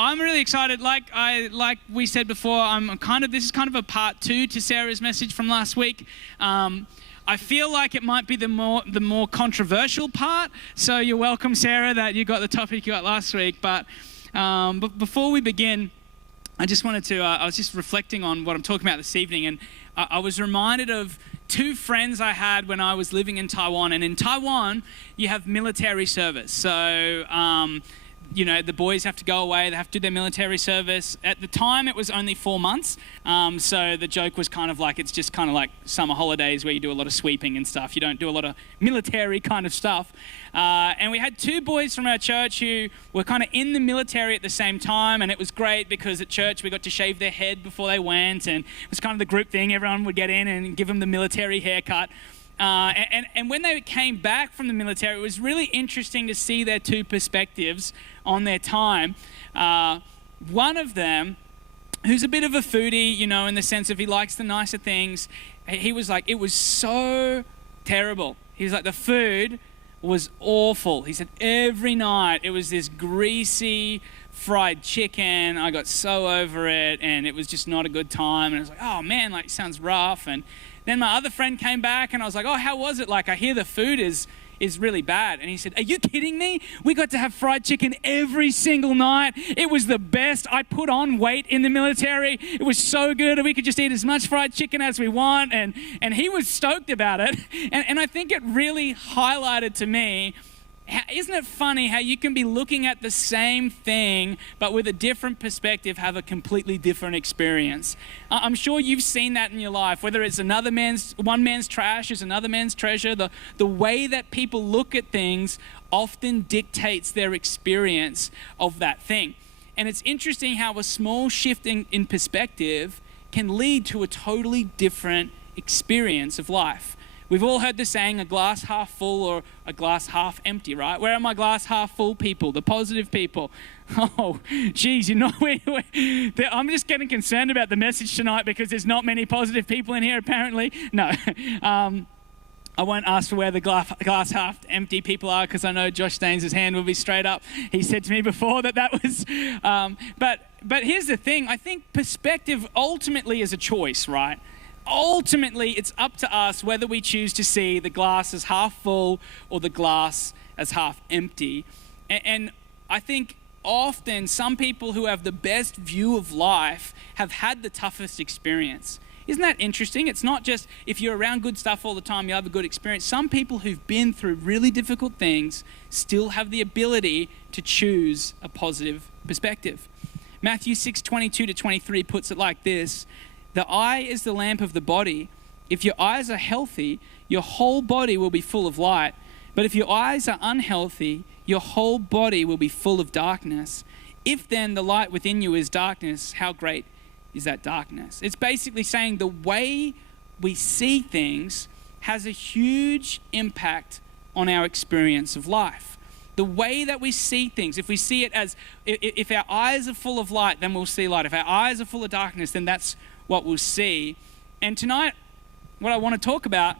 I'm really excited. Like we said before, this is kind of a part 2 to Sarah's message from last week. I feel like it might be the more controversial part. So you're welcome, Sarah, that you got the topic you got last week. But before we begin, I just wanted to. I was just reflecting on what I'm talking about this evening, and I was reminded of 2 friends I had when I was living in Taiwan. And in Taiwan, you have military service. So the boys have to go away, they have to do their military service. At the time, it was only 4 months. So the joke was kind of like, it's just kind of like summer holidays where you do a lot of sweeping and stuff. You don't do a lot of military kind of stuff. And we had 2 boys from our church who were kind of in the military at the same time. And it was great because at church, we got to shave their head before they went. And it was kind of the group thing. Everyone would get in and give them the military haircut. And when they came back from the military, it was really interesting to see their 2 perspectives on their time. One of them, who's a bit of a foodie, in the sense of he likes the nicer things, he was like, it was so terrible. He was like, the food was awful. He said every night it was this greasy fried chicken. I got so over it, and it was just not a good time. And I was like, oh man, it sounds rough. And then my other friend came back and I was like, oh, how was it? I hear the food is really bad. And he said, are you kidding me? We got to have fried chicken every single night. It was the best. I put on weight in the military. It was so good. We could just eat as much fried chicken as we want. And he was stoked about it. And I think it really highlighted to me, isn't it funny how you can be looking at the same thing, but with a different perspective, have a completely different experience? I'm sure you've seen that in your life, whether it's one man's trash is another man's treasure. The way that people look at things often dictates their experience of that thing. And it's interesting how a small shift in perspective can lead to a totally different experience of life. We've all heard the saying, a glass half full or a glass half empty, right? Where are my glass half full people, the positive people? Oh, geez, I'm just getting concerned about the message tonight because there's not many positive people in here, apparently. No, I won't ask for where the glass half empty people are because I know Josh Staines' hand will be straight up. He said to me before that was, but here's the thing. I think perspective ultimately is a choice, right? Ultimately, it's up to us whether we choose to see the glass as half full or the glass as half empty. And I think often some people who have the best view of life have had the toughest experience. Isn't that interesting? It's not just if you're around good stuff all the time, you have a good experience. Some people who've been through really difficult things still have the ability to choose a positive perspective. Matthew 6:22-23 puts it like this. The eye is the lamp of the body. If your eyes are healthy, your whole body will be full of light. But if your eyes are unhealthy, your whole body will be full of darkness. If then the light within you is darkness, how great is that darkness? It's basically saying the way we see things has a huge impact on our experience of life. The way that we see things, if we see it as, if our eyes are full of light, then we'll see light. If our eyes are full of darkness, then that's what we'll see. And tonight, what I want to talk about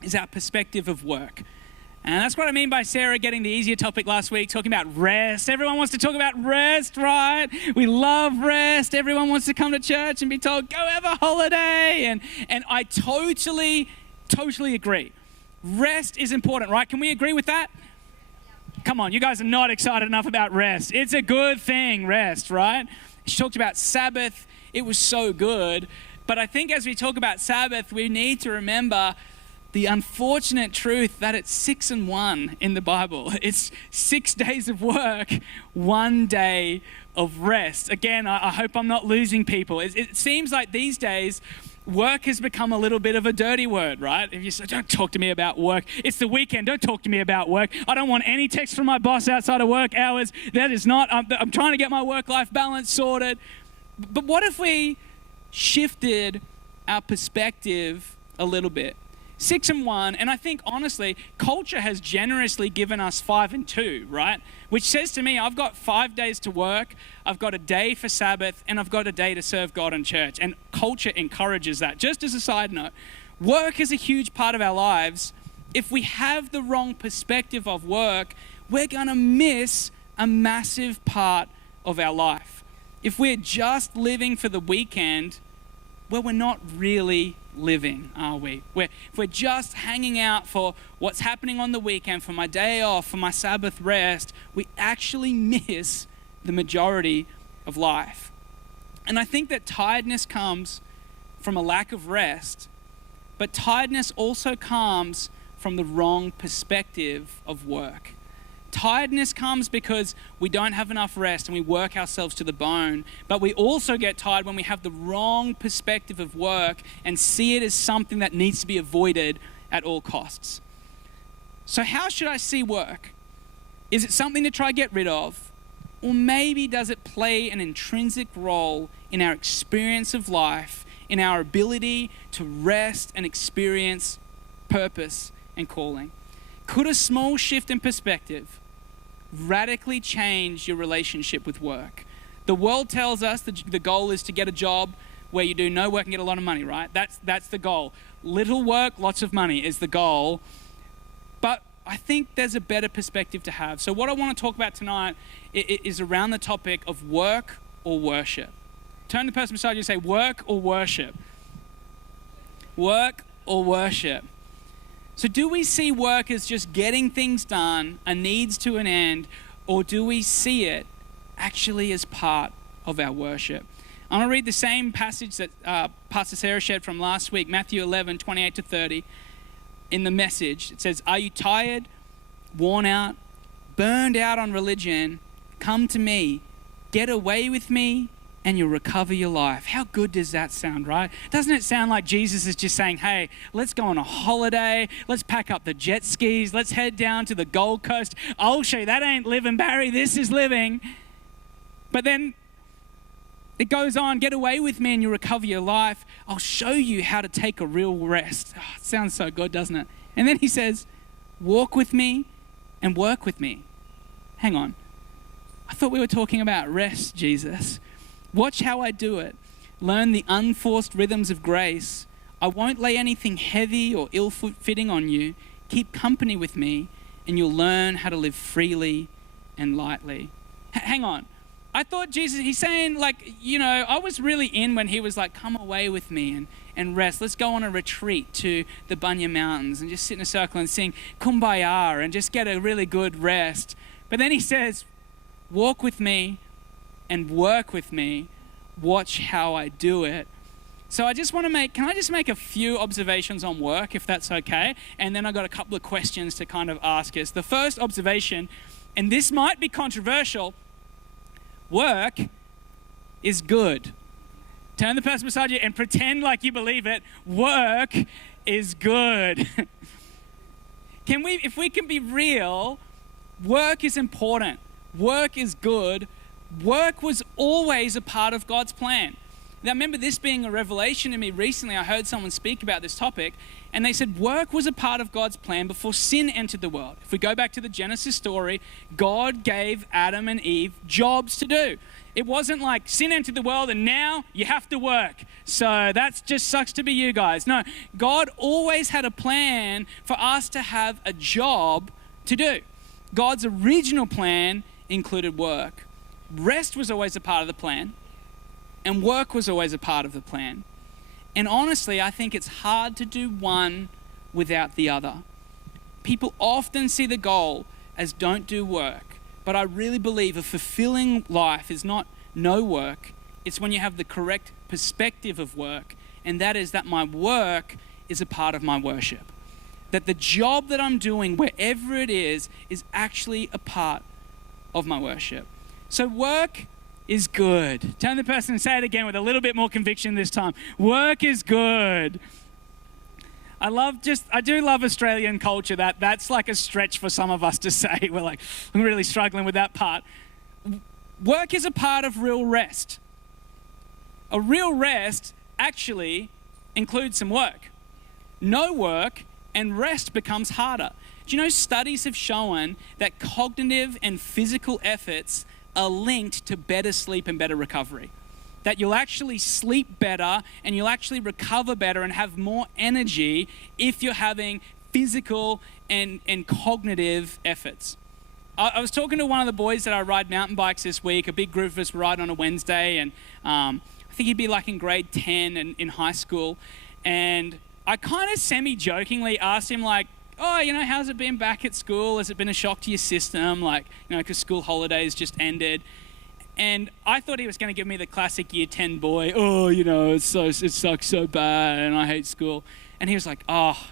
is our perspective of work. And that's what I mean by Sarah getting the easier topic last week, talking about rest. Everyone wants to talk about rest, right? We love rest. Everyone wants to come to church and be told, go have a holiday. And I totally agree. Rest is important, right? Can we agree with that? Come on, you guys are not excited enough about rest. It's a good thing, rest, right? She talked about Sabbath. It was so good. But I think as we talk about Sabbath, we need to remember the unfortunate truth that it's 6 and 1 in the Bible. It's 6 days of work, 1 day of rest. Again, I hope I'm not losing people. It seems like these days, work has become a little bit of a dirty word, right? If you say, don't talk to me about work. It's the weekend. Don't talk to me about work. I don't want any text from my boss outside of work hours. That is not, I'm trying to get my work-life balance sorted. But what if we shifted our perspective a little bit? 6 and 1, and I think honestly, culture has generously given us 5 and 2, right? Which says to me, I've got 5 days to work, I've got a day for Sabbath, and I've got a day to serve God in church. And culture encourages that. Just as a side note, work is a huge part of our lives. If we have the wrong perspective of work, we're gonna miss a massive part of our life. If we're just living for the weekend, well, we're not really living, are we? If we're just hanging out for what's happening on the weekend, for my day off, for my Sabbath rest, we actually miss the majority of life. And I think that tiredness comes from a lack of rest, but tiredness also comes from the wrong perspective of work. Tiredness comes because we don't have enough rest and we work ourselves to the bone. But we also get tired when we have the wrong perspective of work and see it as something that needs to be avoided at all costs. So how should I see work? Is it something to try to get rid of? Or maybe does it play an intrinsic role in our experience of life, in our ability to rest and experience purpose and calling? Could a small shift in perspective radically change your relationship with work? The world tells us that the goal is to get a job where you do no work and get a lot of money, right? That's the goal. Little work, lots of money is the goal. But I think there's a better perspective to have. So what I want to talk about tonight is around the topic of work or worship. Turn to the person beside you and say, work or worship? Work or worship? So do we see work as just getting things done, a needs to an end, or do we see it actually as part of our worship? I'm going to read the same passage that Pastor Sarah shared from last week, Matthew 11, 28 to 30. In the Message, it says, "Are you tired, worn out, burned out on religion? Come to me, get away with me, and you'll recover your life." How good does that sound, right? Doesn't it sound like Jesus is just saying, hey, let's go on a holiday, let's pack up the jet skis, let's head down to the Gold Coast. I'll show you, that ain't living, Barry, this is living. But then it goes on, get away with me and you'll recover your life. I'll show you how to take a real rest. Oh, it sounds so good, doesn't it? And then he says, walk with me and work with me. Hang on. I thought we were talking about rest, Jesus. Watch how I do it. Learn the unforced rhythms of grace. I won't lay anything heavy or ill-fitting on you. Keep company with me and you'll learn how to live freely and lightly. Hang on. I thought Jesus, he's saying like, I was really in when he was like, come away with me and rest. Let's go on a retreat to the Bunya Mountains and just sit in a circle and sing Kumbaya and just get a really good rest. But then he says, walk with me and work with me. Watch how I do it. So I just want to can I just make a few observations on work, if that's okay? And then I've got a couple of questions to kind of ask us. The first observation, and this might be controversial, work is good. Turn the person beside you and pretend like you believe it. Work is good. If we can be real, work is important. Work is good. Work was always a part of God's plan. Now, I remember this being a revelation to me recently. I heard someone speak about this topic, and they said work was a part of God's plan before sin entered the world. If we go back to the Genesis story, God gave Adam and Eve jobs to do. It wasn't like sin entered the world and now you have to work. So that just sucks to be you guys. No, God always had a plan for us to have a job to do. God's original plan included work. Rest was always a part of the plan, and work was always a part of the plan. And honestly, I think it's hard to do one without the other. People often see the goal as don't do work, but I really believe a fulfilling life is not no work. It's when you have the correct perspective of work, and that is that my work is a part of my worship. That the job that I'm doing, wherever it is actually a part of my worship. So work is good. Turn to the person and say it again with a little bit more conviction this time. Work is good. I do love Australian culture. That's like a stretch for some of us to say. I'm really struggling with that part. Work is a part of real rest. A real rest actually includes some work. No work and rest becomes harder. Do you know studies have shown that cognitive and physical efforts are linked to better sleep and better recovery? That you'll actually sleep better and you'll actually recover better and have more energy if you're having physical and cognitive efforts. I was talking to one of the boys that I ride mountain bikes this week. A big group of us ride on a Wednesday, and I think he'd be like in grade 10 and in high school. And I kind of semi-jokingly asked him, like, oh, how's it been back at school? Has it been a shock to your system? Like, because school holidays just ended. And I thought he was going to give me the classic year 10 boy, oh, it sucks so bad and I hate school. And he was like, oh,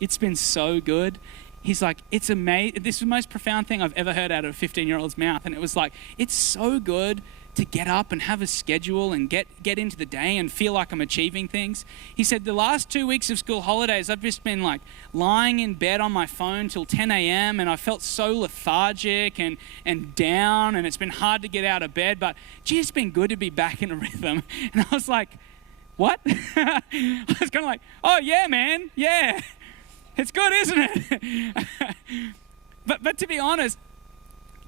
it's been so good. He's like, it's amazing. This is the most profound thing I've ever heard out of a 15-year-old's mouth. And it was like, it's so good to get up and have a schedule and get into the day and feel like I'm achieving things. He said, the last 2 weeks of school holidays, I've just been like lying in bed on my phone till 10 a.m. and I felt so lethargic and down, and it's been hard to get out of bed, but gee, it's been good to be back in a rhythm. And I was like, what? I was kind of like, oh yeah, man, yeah. It's good, isn't it? But to be honest,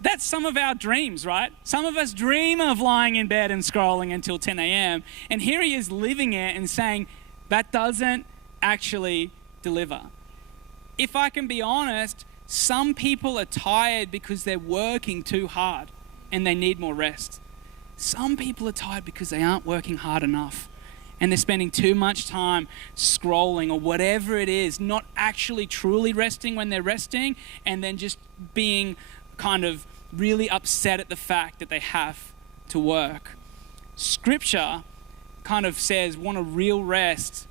that's some of our dreams, right? Some of us dream of lying in bed and scrolling until 10 a.m. And here he is living it and saying, that doesn't actually deliver. If I can be honest, some people are tired because they're working too hard and they need more rest. Some people are tired because they aren't working hard enough, and they're spending too much time scrolling or whatever it is, not actually truly resting when they're resting, and then just being kind of really upset at the fact that they have to work. Scripture kind of says, want a real rest,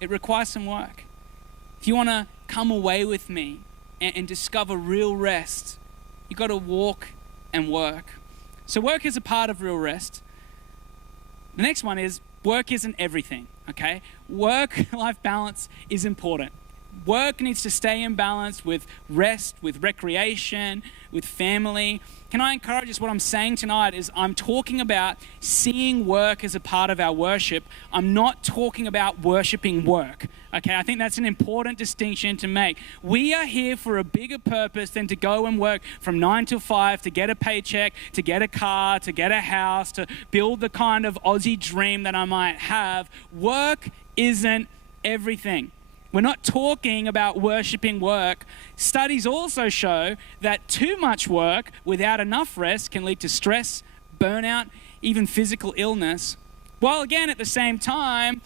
it requires some work. If you want to come away with me and discover real rest, you've got to walk and work. So work is a part of real rest. The next one is, work isn't everything, okay? Work-life balance is important. Work needs to stay in balance with rest, with recreation, with family. Can I encourage us? What I'm saying tonight is I'm talking about seeing work as a part of our worship. I'm not talking about worshiping work, okay? I think that's an important distinction to make. We are here for a bigger purpose than to go and work from 9 till 5 to get a paycheck, to get a car, to get a house, to build the kind of Aussie dream that I might have. Work isn't everything. We're not talking about worshiping work. Studies also show that too much work without enough rest can lead to stress, burnout, even physical illness. While again, at the same time,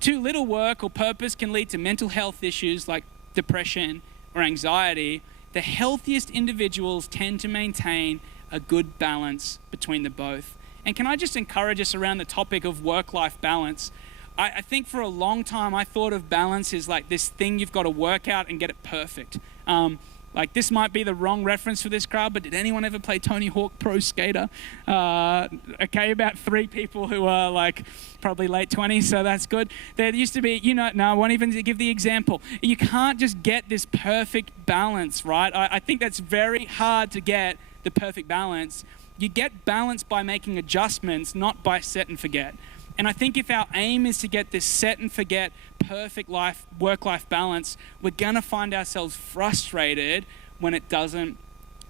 too little work or purpose can lead to mental health issues like depression or anxiety. The healthiest individuals tend to maintain a good balance between the both. And can I just encourage us around the topic of work-life balance? I think for a long time, I thought of balance as like this thing you've got to work out and get it perfect. Like this might be the wrong reference for this crowd, but did anyone ever play Tony Hawk Pro Skater? Okay, about 3 people who are like probably late 20s, so that's good. There used to be, no, I won't even give the example. You can't just get this perfect balance, right? I think that's very hard to get, the perfect balance. You get balance by making adjustments, not by set and forget. And I think if our aim is to get this set and forget perfect work-life balance, we're going to find ourselves frustrated when it doesn't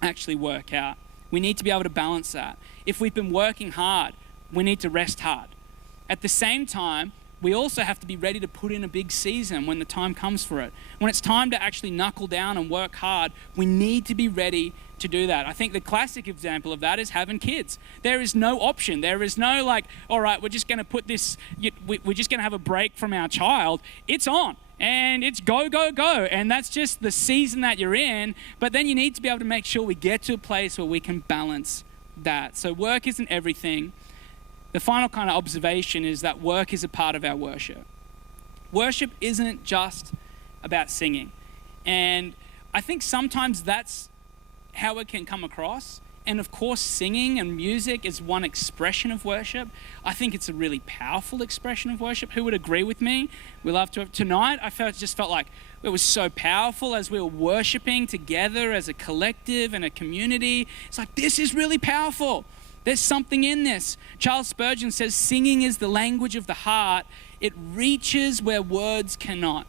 actually work out. We need to be able to balance that. If we've been working hard, we need to rest hard. At the same time, we also have to be ready to put in a big season when the time comes for it. When it's time to actually knuckle down and work hard, we need to be ready to do that. I think the classic example of that is having kids. There is no option. There is no like, all right, we're just going to put this, we're just going to have a break from our child. It's on and it's go, go, go. And that's just the season that you're in. But then you need to be able to make sure we get to a place where we can balance that. So work isn't everything. The final kind of observation is that work is a part of our worship. Worship isn't just about singing. And I think sometimes that's how it can come across. And of course, singing and music is one expression of worship. I think it's a really powerful expression of worship. Who would agree with me? We love to. Tonight, I just felt like it was so powerful as we were worshiping together as a collective and a community. It's like, this is really powerful. There's something in this. Charles Spurgeon says, singing is the language of the heart. It reaches where words cannot.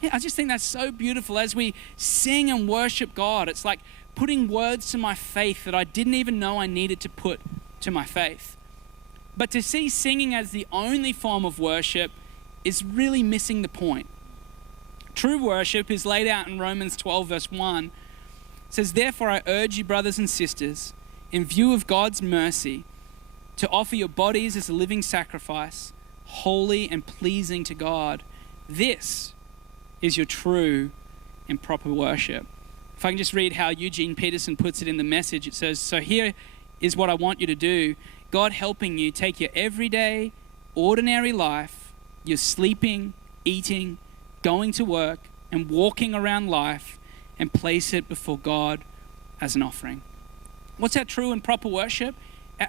Yeah, I just think that's so beautiful. As we sing and worship God, it's like putting words to my faith that I didn't even know I needed to put to my faith. But to see singing as the only form of worship is really missing the point. True worship is laid out in Romans 12 verse 1. It says, therefore I urge you, brothers and sisters, in view of God's mercy, to offer your bodies as a living sacrifice, holy and pleasing to God. This is your true and proper worship. If I can just read how Eugene Peterson puts it in the Message, it says, so here is what I want you to do. God helping you take your everyday, ordinary life, your sleeping, eating, going to work, and walking around life, and place it before God as an offering. What's our true and proper worship?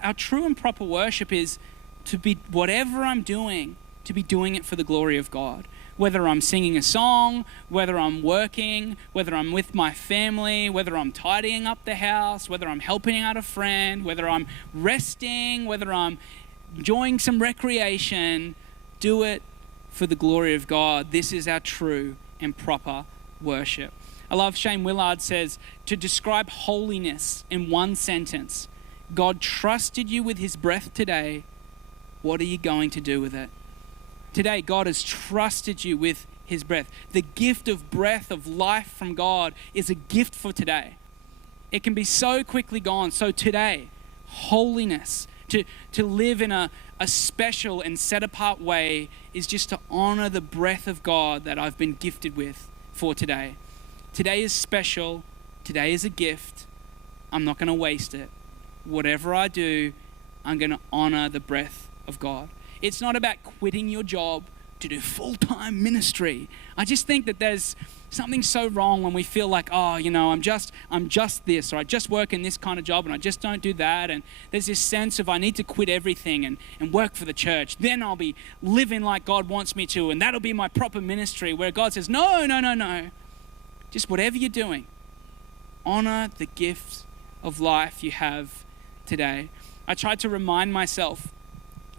Our true and proper worship is to be, whatever I'm doing, to be doing it for the glory of God. Whether I'm singing a song, whether I'm working, whether I'm with my family, whether I'm tidying up the house, whether I'm helping out a friend, whether I'm resting, whether I'm enjoying some recreation, do it for the glory of God. This is our true and proper worship. I love Shane Willard says, to describe holiness in one sentence, God trusted you with his breath today. What are you going to do with it? Today, God has trusted you with his breath. The gift of breath, of life from God is a gift for today. It can be so quickly gone. So today, holiness, to live in a special and set apart way is just to honor the breath of God that I've been gifted with for today. Today is special. Today is a gift. I'm not going to waste it. Whatever I do, I'm going to honor the breath of God. It's not about quitting your job to do full-time ministry. I just think that there's something so wrong when we feel like, oh, you know, I'm just this, or I just work in this kind of job and I just don't do that. And there's this sense of I need to quit everything and work for the church. Then I'll be living like God wants me to, and that'll be my proper ministry, where God says, no. Just whatever you're doing, honor the gift of life you have today. I tried to remind myself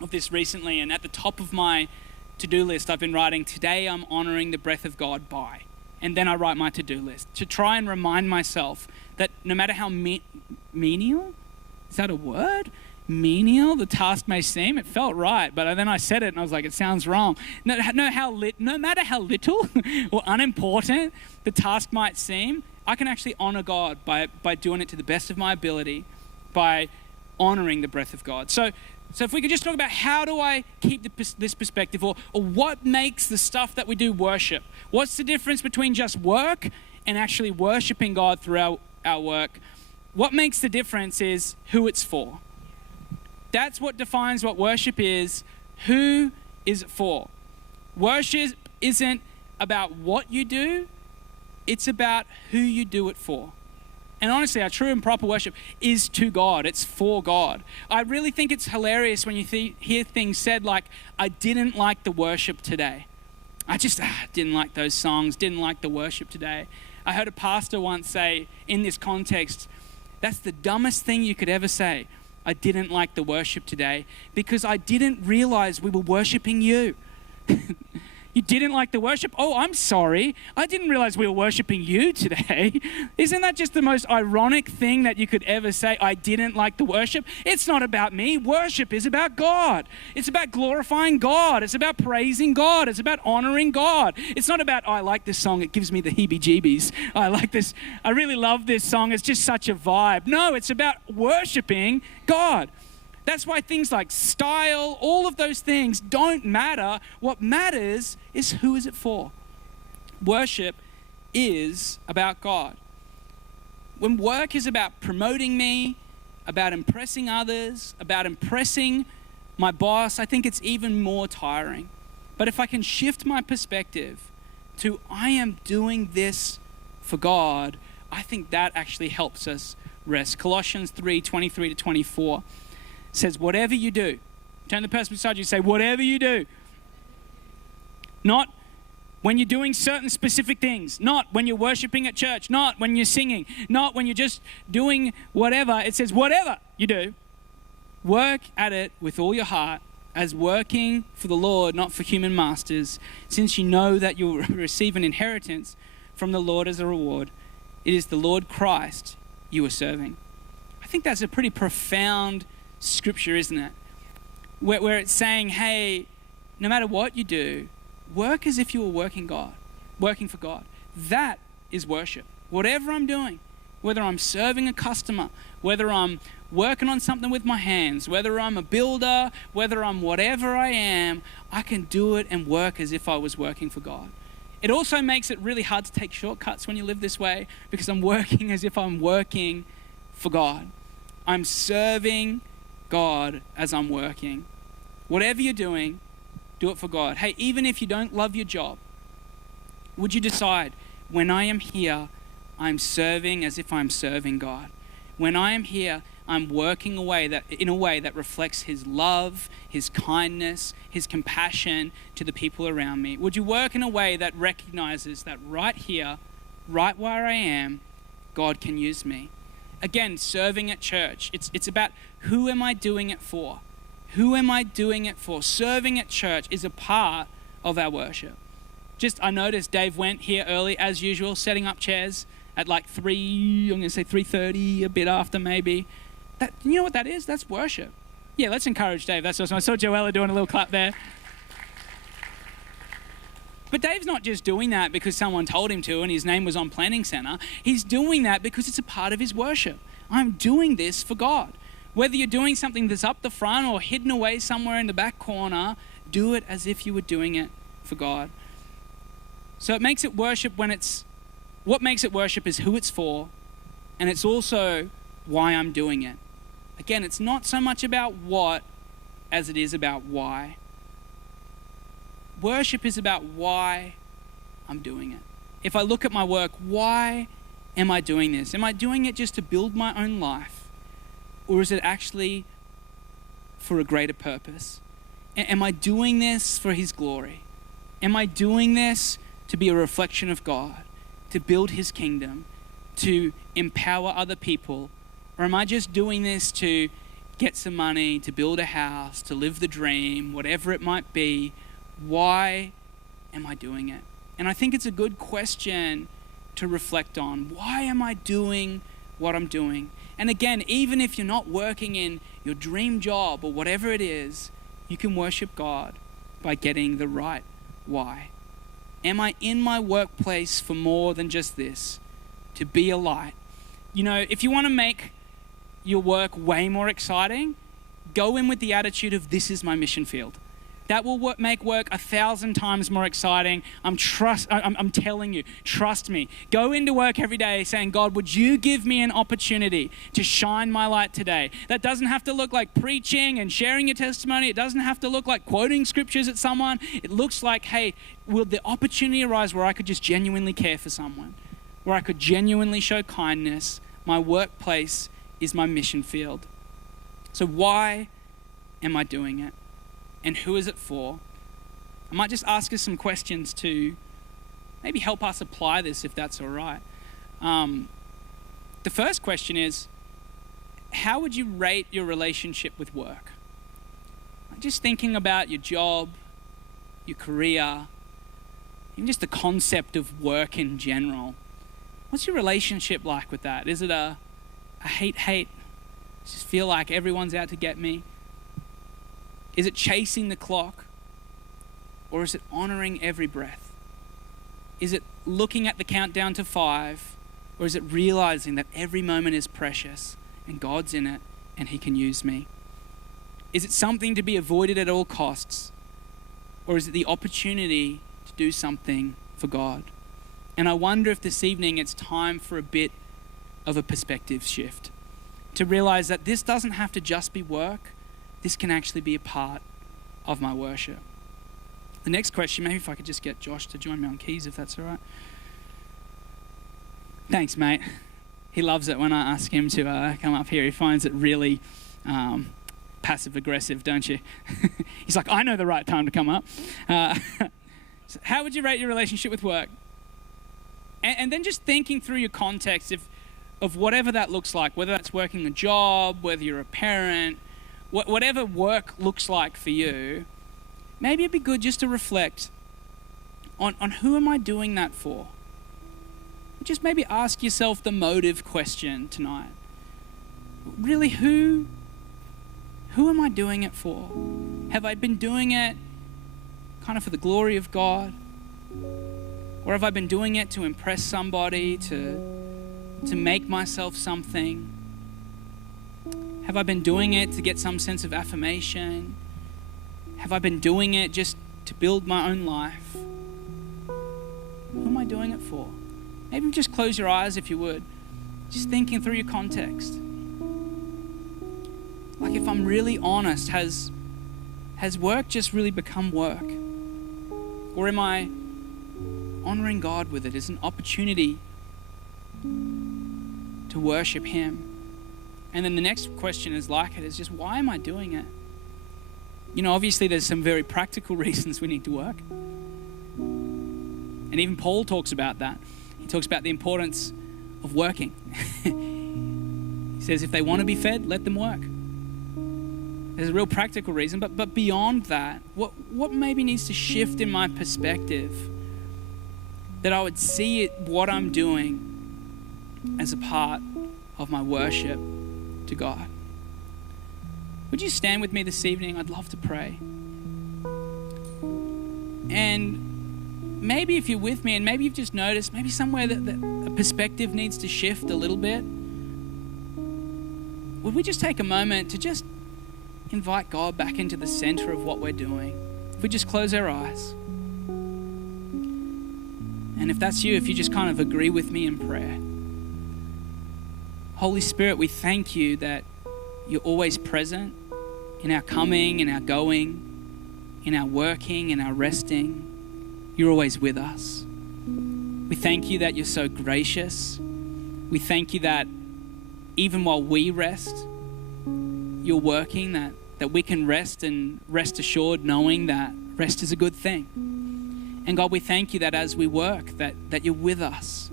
of this recently, and at the top of my to-do list, I've been writing, today I'm honoring the breath of God by. And then I write my to-do list to try and remind myself that no matter how menial, is that a word? Menial the task may seem, it felt right, but then I said it and I was like, it sounds wrong. No matter how little or unimportant the task might seem, I can actually honor God by doing it to the best of my ability, by honoring the breath of God. So if we could just talk about how do I keep this perspective, or what makes the stuff that we do worship? What's the difference between just work and actually worshiping God through our work? What makes the difference is who it's for. That's what defines what worship is. Who is it for? Worship isn't about what you do, it's about who you do it for. And honestly, our true and proper worship is to God. It's for God. I really think it's hilarious when you hear things said like, I didn't like the worship today. I just didn't like those songs, didn't like the worship today. I heard a pastor once say in this context, that's the dumbest thing you could ever say. I didn't like the worship today because I didn't realize we were worshiping you. You didn't like the worship? Oh, I'm sorry. I didn't realize we were worshiping you today. Isn't that just the most ironic thing that you could ever say? I didn't like the worship. It's not about me. Worship is about God. It's about glorifying God. It's about praising God. It's about honoring God. It's not about, oh, I like this song. It gives me the heebie-jeebies. I like this. I really love this song. It's just such a vibe. No, it's about worshiping God. That's why things like style, all of those things don't matter. What matters is who is it for. Worship is about God. When work is about promoting me, about impressing others, about impressing my boss, I think it's even more tiring. But if I can shift my perspective to I am doing this for God, I think that actually helps us rest. Colossians 3:23-24. Says, whatever you do, turn the person beside you and say, whatever you do, not when you're doing certain specific things, not when you're worshiping at church, not when you're singing, not when you're just doing whatever. It says, whatever you do, work at it with all your heart as working for the Lord, not for human masters, since you know that you'll receive an inheritance from the Lord as a reward. It is the Lord Christ you are serving. I think that's a pretty profound scripture, isn't it? Where it's saying, hey, no matter what you do, work as if you were working for God. That is worship. Whatever I'm doing, whether I'm serving a customer, whether I'm working on something with my hands, whether I'm a builder, whether I'm whatever I am, I can do it and work as if I was working for God. It also makes it really hard to take shortcuts when you live this way, because I'm working as if I'm working for God. I'm serving God as I'm working. Whatever you're doing, do it for God. Hey, even if you don't love your job, would you decide, when I am here, I'm serving as if I'm serving God? When I am here, I'm working in a way that reflects His love, His kindness, His compassion to the people around me. Would you work in a way that recognizes that right here, right where I am, God can use me? Again, serving at church, it's about who am I doing it for? Who am I doing it for? Serving at church is a part of our worship. I noticed Dave went here early as usual, setting up chairs at like 3:30, a bit after maybe. You know what that is? That's worship. Yeah, let's encourage Dave. That's awesome. I saw Joella doing a little clap there. But Dave's not just doing that because someone told him to and his name was on Planning Center. He's doing that because it's a part of his worship. I'm doing this for God. Whether you're doing something that's up the front or hidden away somewhere in the back corner, do it as if you were doing it for God. So it makes it worship what makes it worship is who it's for, and it's also why I'm doing it. Again, it's not so much about what as it is about why. Worship is about why I'm doing it. If I look at my work, why am I doing this? Am I doing it just to build my own life? Or is it actually for a greater purpose? Am I doing this for His glory? Am I doing this to be a reflection of God, to build His kingdom, to empower other people? Or am I just doing this to get some money, to build a house, to live the dream, whatever it might be? Why am I doing it? And I think it's a good question to reflect on. Why am I doing what I'm doing? And again, even if you're not working in your dream job or whatever it is, you can worship God by getting the right why. Am I in my workplace for more than just this? To be a light. You know, if you want to make your work way more exciting, go in with the attitude of, this is my mission field. That will make work 1,000 times more exciting. I'm telling you, trust me. Go into work every day saying, God, would you give me an opportunity to shine my light today? That doesn't have to look like preaching and sharing your testimony. It doesn't have to look like quoting scriptures at someone. It looks like, hey, will the opportunity arise where I could just genuinely care for someone, where I could genuinely show kindness? My workplace is my mission field. So why am I doing it? And who is it for? I might just ask us some questions to maybe help us apply this, if that's all right. The first question is, how would you rate your relationship with work? Just thinking about your job, your career, even just the concept of work in general. What's your relationship like with that? Is it a hate? Just feel like everyone's out to get me? Is it chasing the clock? Or is it honoring every breath? Is it looking at the countdown to 5? Or is it realizing that every moment is precious and God's in it and He can use me? Is it something to be avoided at all costs? Or is it the opportunity to do something for God? And I wonder if this evening it's time for a bit of a perspective shift. To realize that this doesn't have to just be work. This can actually be a part of my worship. The next question, maybe if I could just get Josh to join me on keys, if that's all right. Thanks, mate. He loves it when I ask him to come up here. He finds it really passive-aggressive, don't you? He's like, I know the right time to come up. So how would you rate your relationship with work? And then just thinking through your context of whatever that looks like, whether that's working a job, whether you're a parent, whatever work looks like for you, maybe it'd be good just to reflect on who am I doing that for? Just maybe ask yourself the motive question tonight. Really, who am I doing it for? Have I been doing it kind of for the glory of God? Or have I been doing it to impress somebody, to to make myself something? Have I been doing it to get some sense of affirmation? Have I been doing it just to build my own life? Who am I doing it for? Maybe just close your eyes if you would. Just thinking through your context. Like, if I'm really honest, has work just really become work? Or am I honoring God with it as an opportunity to worship Him? And then the next question is like it, is just, why am I doing it? You know, obviously there's some very practical reasons we need to work. And even Paul talks about that. He talks about the importance of working. He says if they want to be fed, let them work. There's a real practical reason, but beyond that, what maybe needs to shift in my perspective, that I would see what I'm doing as a part of my worship to God. Would you stand with me this evening? I'd love to pray. And maybe if you're with me and maybe you've just noticed maybe somewhere that a perspective needs to shift a little bit, would we just take a moment to just invite God back into the center of what we're doing? If we just close our eyes. And if that's you, if you just kind of agree with me in prayer. Holy Spirit, we thank you that you're always present in our coming, in our going, in our working, in our resting. You're always with us. We thank you that you're so gracious. We thank you that even while we rest, you're working, that we can rest and rest assured knowing that rest is a good thing. And God, we thank you that as we work, that you're with us.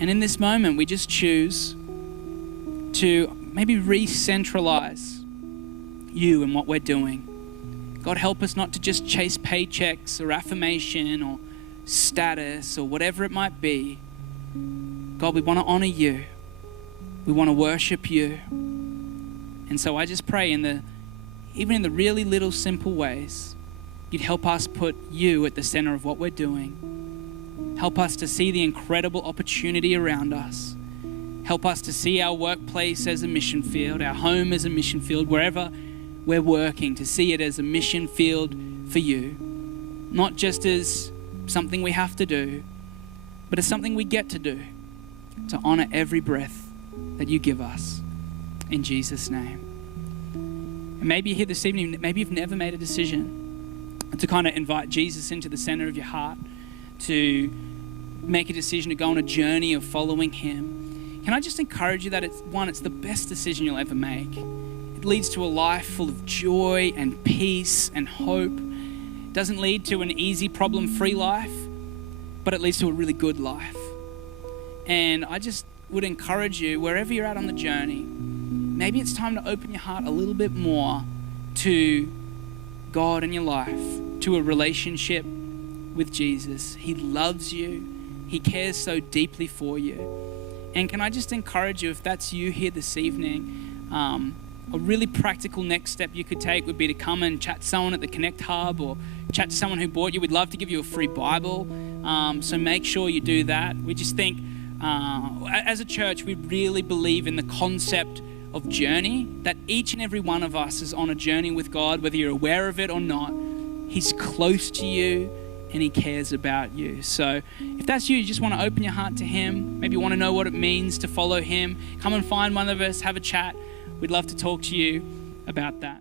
And in this moment, we just choose to maybe re-centralize you and what we're doing. God, help us not to just chase paychecks or affirmation or status or whatever it might be. God, we want to honor you. We want to worship you. And so I just pray even in the really little simple ways, you'd help us put you at the center of what we're doing. Help us to see the incredible opportunity around us. Help us to see our workplace as a mission field, our home as a mission field, wherever we're working, to see it as a mission field for you. Not just as something we have to do, but as something we get to do, to honor every breath that you give us. In Jesus' name. And maybe you're here this evening, maybe you've never made a decision to kind of invite Jesus into the center of your heart, to make a decision to go on a journey of following Him. Can I just encourage you that it's the best decision you'll ever make. It leads to a life full of joy and peace and hope. It doesn't lead to an easy, problem-free life, but it leads to a really good life. And I just would encourage you, wherever you're at on the journey, maybe it's time to open your heart a little bit more to God in your life, to a relationship with Jesus. He loves you. He cares so deeply for you. And can I just encourage you, if that's you here this evening, a really practical next step you could take would be to come and chat to someone at the Connect Hub or chat to someone who bought you. We'd love to give you a free Bible. So make sure you do that. We just think, as a church, we really believe in the concept of journey, that each and every one of us is on a journey with God, whether you're aware of it or not. He's close to you and He cares about you. So if that's you just want to open your heart to Him, maybe you want to know what it means to follow Him, come and find one of us, have a chat. We'd love to talk to you about that.